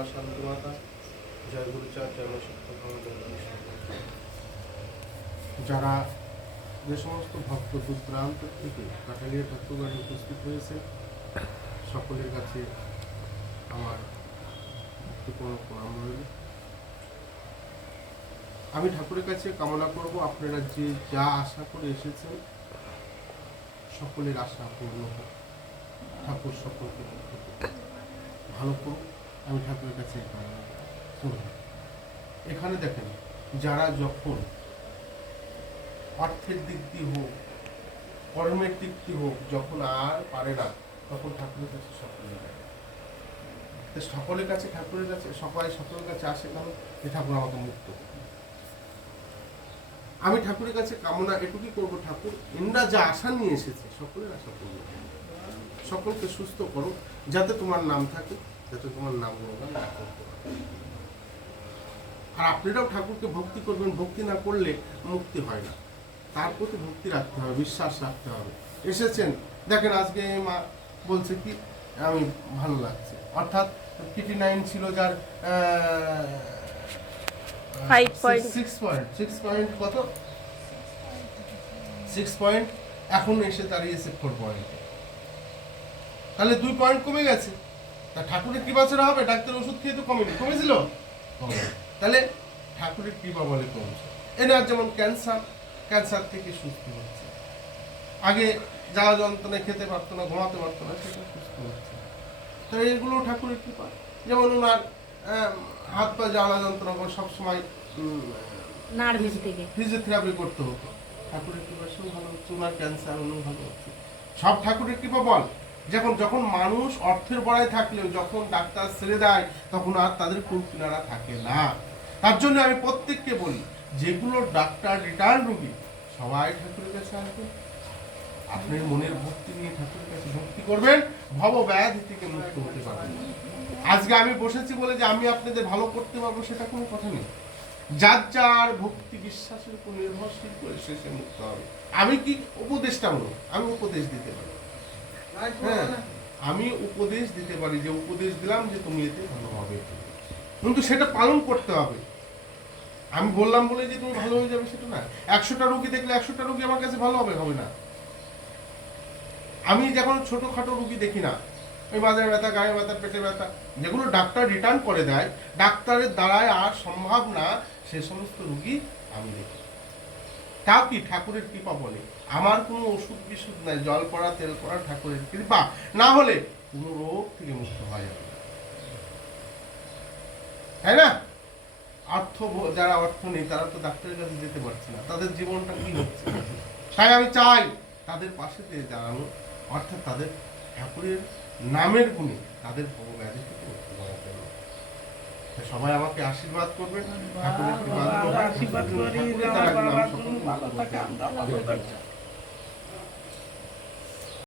মা শান্তিমাতা, জয় গুরুচাঁদ, জয় মা সত্যভামা। যারা যে সমস্ত ভক্ত দূর প্রান্ত থেকে কাঠালিয়া ঠাকুরবাড়ি উপস্থিত হয়েছে, সকলের কাছে আমার ভক্তিপূর্ণ প্রণাম রইল। আমি ঠাকুরের কাছে কামনা করব আপনারা যে যা আশা করে এসেছেন সকলের আশা পূর্ণ হোক, ঠাকুর সকলকে ভালো করুক। আমি ঠাকুরের কাছে কামনা করব। এখানে দেখেন, যারা যখন অর্থের দিক দিয়ে হোক, কর্মের দিক দিয়ে হোক, যখন আর পারে না, তখন ঠাকুরের কাছে সকলে যায়। সকলের কাছে ঠাকুরের কাছে সকলের কাছে আসে, কারণ যে ঠাকুর আমাকে মুক্ত করবে। আমি ঠাকুরের কাছে কামনা এটুকুই করবো, ঠাকুর ইন্দ্রা যা আশা নিয়ে এসেছে সকলের আশা পূর্ণ, সকলকে সুস্থ করো, যাতে তোমার নাম থাকে, যাতে তোমার নাম গুণগান না করতে পারে। আর আপনারাও ঠাকুরকে ভক্তি করবেন, ভক্তি না করলে মুক্তি হয় না। তার প্রতি ভক্তি রাখতে হবে, বিশ্বাস রাখতে হবে। এসেছেন, দেখেন আজকে মা বলছে কি আমি ভালো লাগছে, অর্থাৎ PT9 ছিল যার 6 পয়েন্ট কত 6 পয়েন্ট, এখন এসে দাঁড়িয়েছে 4 পয়েন্ট, তাহলে 2 পয়েন্ট কমে গেছে। তা ঠাকুরের কৃপা ছাড়া হবে? ডাক্তার ওষুধ খেয়ে তো কমেনি, কমেছিল, তাহলে ঠাকুরের কৃপা বলে কমছে। এনার যেমন ক্যান্সার থেকে সুস্থ হচ্ছে, আগে জ্বালা যন্ত্রণায় খেতে পারতো না, ঘুমাতে পারতো না, সেটা সুস্থ হচ্ছে। তো এগুলো ঠাকুরের কৃপা। যেমন ওনার হাত পা জ্বালা যন্ত্রণা করে সবসময় ফিজিওথেরাপি করতে হতো, ঠাকুরের কৃপা সেও ভালো হচ্ছে, ওনার ক্যান্সার উনিও ভালো হচ্ছে। সব ঠাকুরের কৃপা বল। যখন মানুষ অর্থের বড়ায় থাকলেও যখন ডাক্তার ছেড়ে দেয়, তখন আর তাদের কুল কিনারা থাকে না। তার জন্য আমি প্রত্যেককে বলি, যেগুলো ডাক্তার রিটার্ন রোগী সবাই ঠাকুরের কাছে আসবে। আপনার মনের ভক্তি নিয়ে ঠাকুরের কাছে ভক্তি করবেন, ভব ব্যাধি থেকে মুক্ত হতে পারবেন। আজকে আমি বসেছি বলে যে আমি আপনাদের ভালো করতে পারবো সেটা কোনো কথা নেই। যার যার ভক্তি বিশ্বাসের উপর নির্ভরশীল করে সে মুক্ত হবে। আমি কি উপদেশটা বলবো? আমি উপদেশ দিতে পারি, হ্যাঁ আমি উপদেশ দিতে পারি, যে উপদেশ দিলাম যে তুমি এতে ভালো হবে, কিন্তু সেটা পালন করতে হবে। আমি বললাম বলে যে তুমি ভালো হয়ে যাবে সেটা না। 100টা রোগী দেখলে 100টা রোগী আমার কাছে ভালো হবে না। আমি যখন ছোটখাটো রোগী দেখি না, ওই মাঝে ব্যথা, গায়ে ব্যথা, পেটে ব্যথা, যেগুলো ডাক্তার রিটার্ন করে দেয়, ডাক্তারের দ্বারায় আর সম্ভব না, সে সমস্ত রোগী আমি দেখি। তাও কি ঠাকুরের কৃপা বলে। আমার কোনো ওষুধ বিশুদ্ধ নাই, জল পড়া তেল পড়া ঠাকুরের কৃপা না হলে কোনো রোগ থেকে মুক্ত হওয়া যাবে, তাই না? যারা অর্থ নেই তারা তো ডাক্তারের কাছে যেতে পারছে না, তাদের জীবনটা কি হচ্ছে? তাই আমি চাই তাদের পাশে দিয়ে দাঁড়ানো, অর্থাৎ তাদের ঠাকুরের নামের গুণে তাদের ভবব্যাধি থেকে মুক্তি করার জন্য। সবাই আমাকে আশীর্বাদ করবেন, ঠাকুরের কৃপা